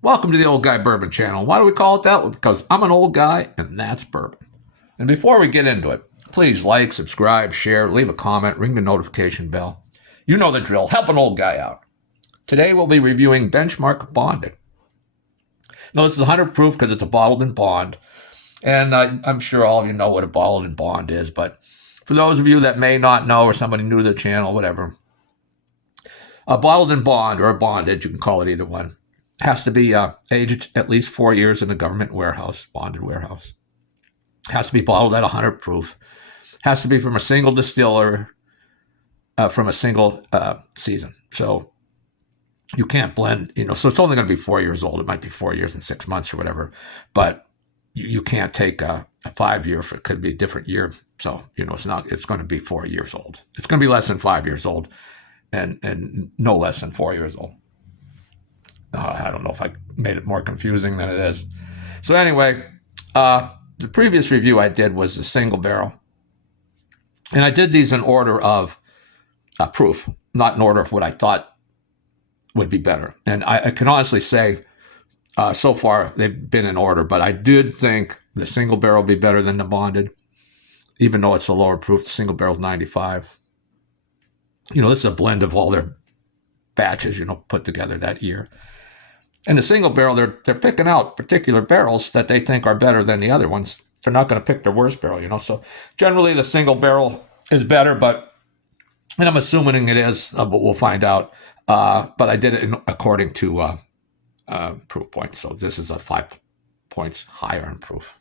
Welcome to the Old Guy Bourbon Channel. Why do we call it that? Well, because I'm an old guy and that's bourbon. And before we get into it, please like, subscribe, share, leave a comment, ring the notification bell. You know the drill. Help an old guy out. Today we'll be reviewing Benchmark Bonded. Now this is 100 proof because it's a bottled in bond. And I'm sure all of you know what a bottled in bond is, but for those of you that may not know or somebody new to the channel, whatever, a bottled in bond or a bonded, you can call it either one, has to be aged at least 4 years in a government warehouse, bonded warehouse. Has to be bottled at 100 proof. Has to be from a single distiller, from a single season. So you can't blend, so it's only going to be 4 years old. It might be 4 years and 6 months or whatever, but you can't take a 5 year, it could be a different year. So, it's going to be 4 years old. It's going to be less than 5 years old and no less than 4 years old. I don't know if I made it more confusing than it is. So anyway, the previous review I did was the single barrel. And I did these in order of proof, not in order of what I thought would be better. And I can honestly say, so far they've been in order, but I did think the single barrel would be better than the bonded, even though it's a lower proof. The single barrel is 95. This is a blend of all their batches, put together that year. And the single barrel, they're picking out particular barrels that they think are better than the other ones. They're not going to pick their worst barrel, So generally the single barrel is better, and I'm assuming it is, but we'll find out. But I did it according to proof points. So this is a 5 points higher in proof.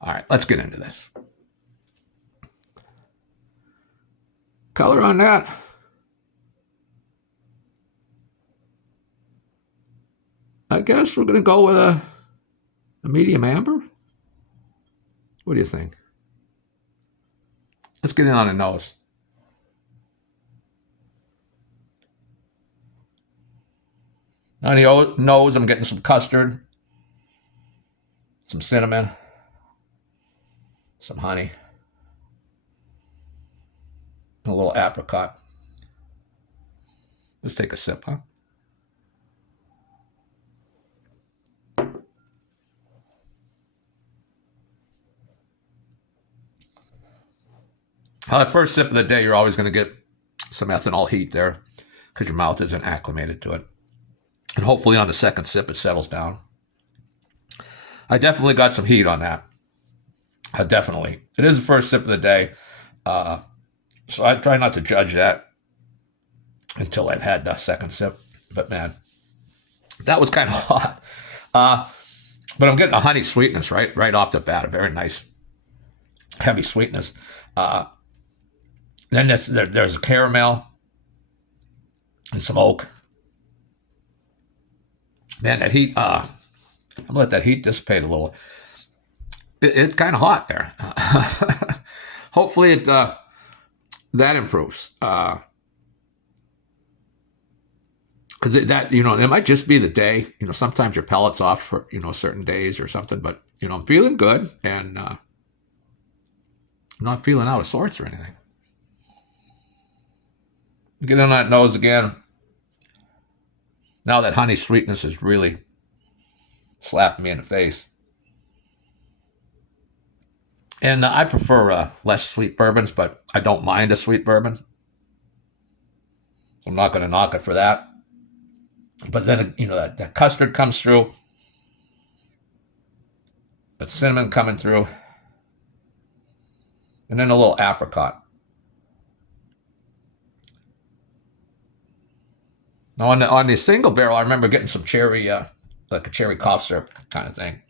All right, let's get into this. Color on that. I guess we're going to go with a medium amber. What do you think? Let's get in on the nose. On the nose, I'm getting some custard, some cinnamon, some honey, and a little apricot. Let's take a sip, huh? The first sip of the day, you're always going to get some ethanol heat there because your mouth isn't acclimated to it. And hopefully on the second sip, it settles down. I definitely got some heat on that. Definitely. It is the first sip of the day. So I try not to judge that until I've had the second sip. But man, that was kind of hot. But I'm getting a honey sweetness right off the bat. A very nice, heavy sweetness. Then there's a caramel and some oak. Man, that heat, I'm going to let that heat dissipate a little. It's kind of hot there. Hopefully that improves. Because that, it might just be the day. Sometimes your palate's off for, certain days or something. But, I'm feeling good and I'm not feeling out of sorts or anything. Get on that nose again. Now that honey sweetness is really slapping me in the face. And I prefer less sweet bourbons, but I don't mind a sweet bourbon. So I'm not going to knock it for that. But then, that custard comes through. The cinnamon coming through. And then a little apricot. Now on the single barrel, I remember getting some cherry, like a cherry cough syrup kind of thing,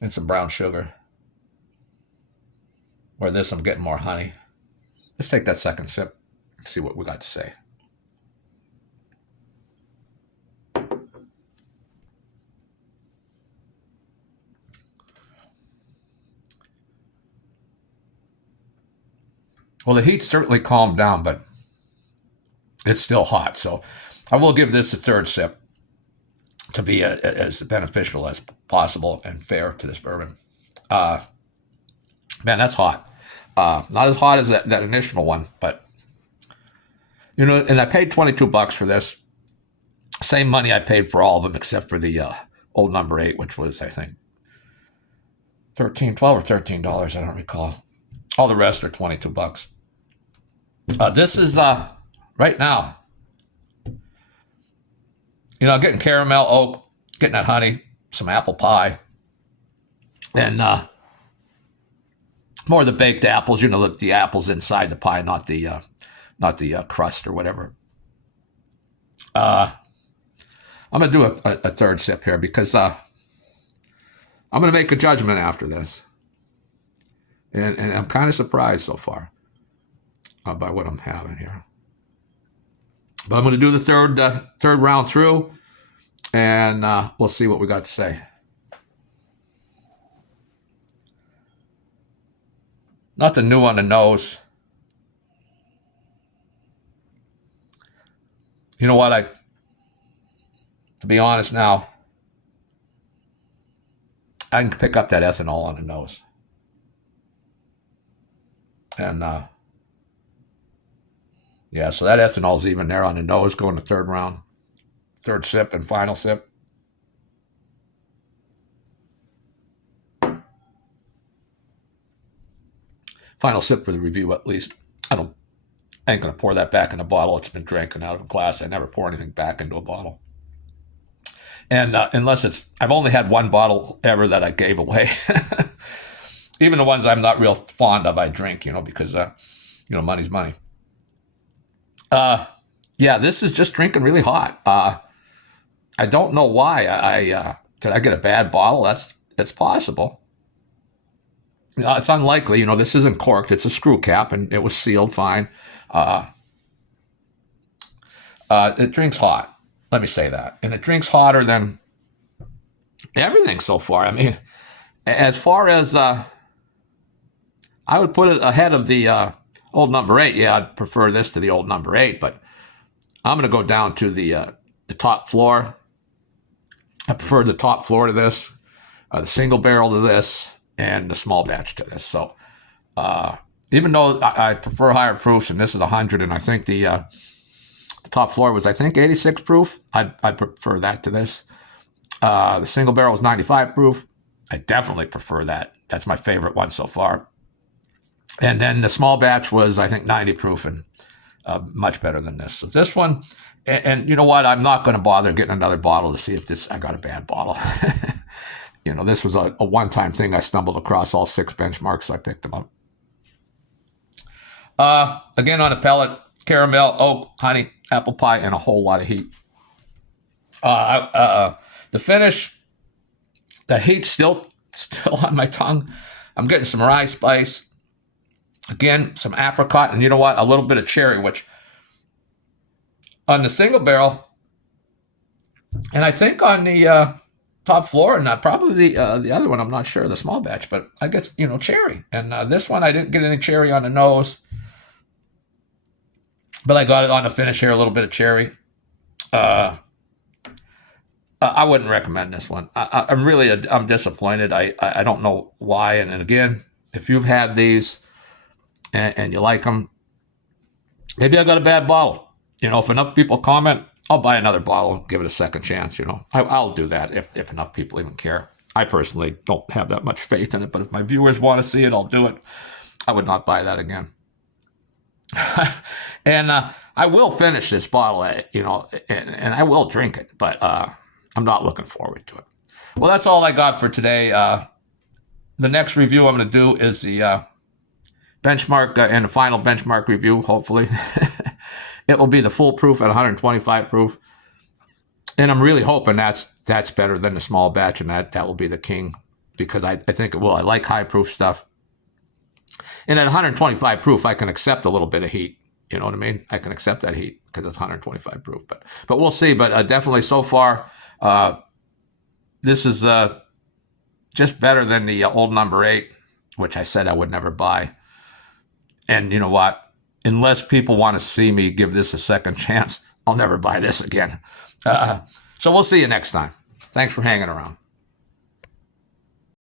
and some brown sugar. Or this, I'm getting more honey. Let's take that second sip and see what we got to say. Well, the heat certainly calmed down, but it's still hot. So I will give this a third sip to be as beneficial as possible and fair to this bourbon. Man, that's hot. Not as hot as that initial one, but and I paid $22 for this. Same money I paid for all of them except for the old number 8, which was, I think, $12 or $13. I don't recall. All the rest are $22. This is right now. Getting caramel, oak, getting that honey, some apple pie, and more of the baked apples. The apples inside the pie, not the crust or whatever. I'm gonna do a third sip here because I'm gonna make a judgment after this, and I'm kind of surprised so far by what I'm having here. But I'm gonna do the third round through, and we'll see what we got to say. Nothing new on the nose. You know what? To be honest now, I can pick up that ethanol on the nose. And yeah, so that ethanol's even there on the nose going to third round. Third sip and final sip. Final sip for the review, at least. I ain't going to pour that back in a bottle. It's been drinking out of a glass. I never pour anything back into a bottle. And unless I've only had one bottle ever that I gave away. Even the ones I'm not real fond of, I drink, because, money's money. Yeah, this is just drinking really hot. I don't know why. Did I get a bad bottle? It's possible. It's unlikely. This isn't corked. It's a screw cap, and it was sealed fine. It drinks hot. Let me say that. And it drinks hotter than everything so far. I mean, as far as I would put it ahead of the old number 8. Yeah, I'd prefer this to the old number 8, but I'm going to go down to the top floor. I prefer the top floor to this, the single barrel to this, and the small batch to this. So even though I prefer higher proofs, and this is 100, and I think the top floor was, 86 proof, I'd prefer that to this. The single barrel was 95 proof. I definitely prefer that. That's my favorite one so far. And then the small batch was, 90 proof, and much better than this. So this one, and you know what? I'm not going to bother getting another bottle to see if I got a bad bottle. This was a one-time thing. I stumbled across all 6 benchmarks, so I picked them up. Again, on a pellet, caramel, oak, honey, apple pie, and a whole lot of heat. The finish, the heat's still on my tongue. I'm getting some rye spice. Again, some apricot, and you know what? A little bit of cherry, which on the single barrel, and I think on the top floor, and probably the other one, I'm not sure, the small batch, but I guess, cherry. And this one, I didn't get any cherry on the nose, but I got it on the finish here, a little bit of cherry. I wouldn't recommend this one. I'm disappointed. I don't know why. And again, if you've had these and you like them, maybe I got a bad bottle. If enough people comment, I'll buy another bottle, give it a second chance. I'll do that if enough people even care. I personally don't have that much faith in it, but if my viewers want to see it, I'll do it. I would not buy that again. And I will finish this bottle, and I will drink it, but I'm not looking forward to it. Well, that's all I got for today. The next review I'm going to do is the benchmark and the final benchmark review, hopefully. It will be the full proof at 125 proof. And I'm really hoping that's better than the small batch, and that will be the king, because I think it will. I like high proof stuff. And at 125 proof, I can accept a little bit of heat. You know what I mean? I can accept that heat because it's 125 proof. But we'll see. But definitely so far, this is just better than the old number 8, which I said I would never buy. And you know what? Unless people want to see me give this a second chance, I'll never buy this again. So we'll see you next time. Thanks for hanging around.